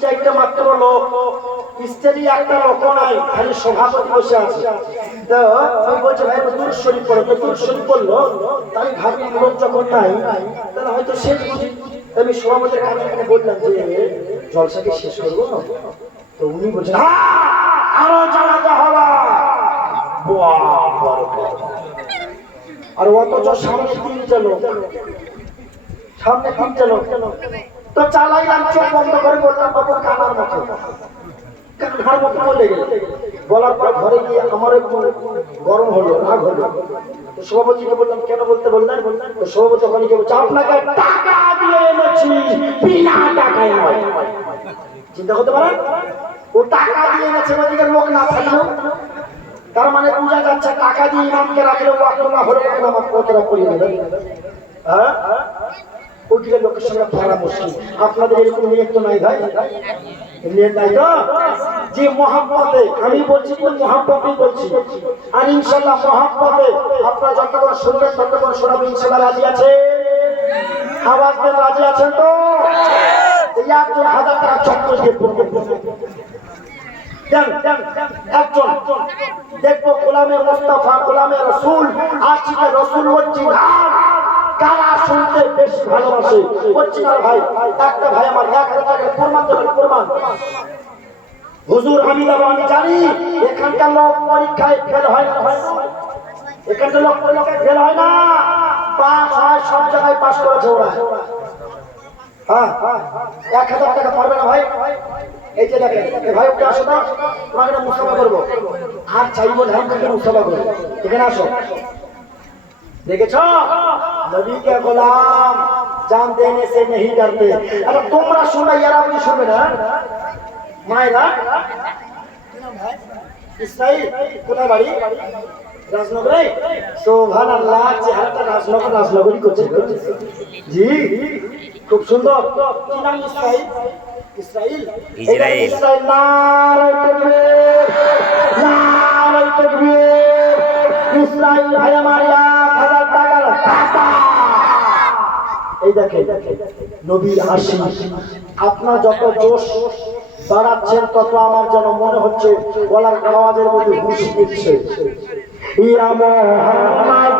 চারটা মাত্র লোক, স্ত্রী একটা লোক নাই, খালি সভাপতি বসে আছে। তো আমি বলছি ভাই দুরূদ শরীফ পড়ো, তো দুরূদ শরীফ পড়লো। আমি ভাবি লোক যখন নাই তাহলে হয়তো শেষ বুঝি। আমি সভাপতির কাছে বললাম যে জলসা কি শেষ করবো? তো উনি বলছেন আরো জানাতে হবে। আর অথচ সামনে তিনটে লোক, সামনে তিনটে লোক। তো চালাইলাম, চোখ বন্ধ করে বললাম বাবু কানার মতো, কানার মতো বলে গেল। বলার পর ঘরে গিয়ে আমার একটু গরম হলো, রাগ হলো। তো সভাপতিকে বললাম কেন বলতে বললেন? তো সভাপতি ওখানে গিয়ে বলছে আপনাকে টাকা দিয়ে এনেছি, বিনা টাকায় নয়। চিন্তা করতে পারেন, ও টাকা দিয়ে এনেছে ওদিকে লোক না থাকলেও, তার মানে বোঝা যাচ্ছে টাকা দিয়ে ইমামকে রাখলে ওয়াক্তনা হলে আমার কতটা পড়িয়ে নেবে। হ্যাঁ, ওইদিকে লোকের সঙ্গে পড়া মুশকিল। আপনাদের এরকম নিয়ত তো নাই ভাই, নিয়ত নাই তো? যে মহাব্বতে, আমি বলছি কিন্তু মহাব্বতেই বলছি। আর ইনশাআল্লাহ মহাব্বতে আপনারা যতক্ষণ শুনবেন ততক্ষণ শোনাবেন। ইনশাআল্লাহ রাজি আছে? আওয়াজ দেন রাজি আছেন তো? এই 1,000 টাকা চক্কর দিয়ে পড়বে। একজন দেখবো গোলামে মুস্তাফা, গোলামে রসুল, আশিকে রসুল অরিজিনাল কারা শুনতে বেশি ভালোবাসে? অরিজিনাল ভাই। একটা ভাই আমার 1,000 টাকা প্রমাণ দেবেন, প্রমাণ। হুজুর আমি জানি এখানকার লোক পরীক্ষায় ফেল হয় না, এখানকার লোক পরীক্ষায় ফেল হয় না, পাস হয়, সব জায়গায় পাস করেছে ওরা। হ্যাঁ, 1,000 টাকা পারবে না ভাই? এই যে দেখেন ভাই, ওকে আসো না, তোমাকে মুসাফা করবো। আর চাইবো না আমাকে মুসাফা করবো, এখানে আসো। দেখেছ নবী কে গোলাম জান দেনে সে नहीं डरते। আরে তোমরা শুনে এরা বুঝি শুনবে না? মায়েরা ইসরাইল কোথায় বাড়ি? রাজনগরে। সুবহানাল্লাহ, চেহারাটা রাজনগর, রাজনগরই করছে। জি খুব সুন্দর। কি নাম? ইসরাইল। ইসরাইল, ইসরাইল। ইসরাইল নারে তাকবীর, নারে তাকবীর। ইসরাইল ভাই আমার 1,000 টাকার টাকা। এই দেখেন নবীর হাসি। আপনার যত জোশ বাড়াচ্ছেন তত আমার যেন মনে হচ্ছে গলার আওয়াজের মধ্যে হুঁশ দিচ্ছে। ইয়া মুহাম্মদ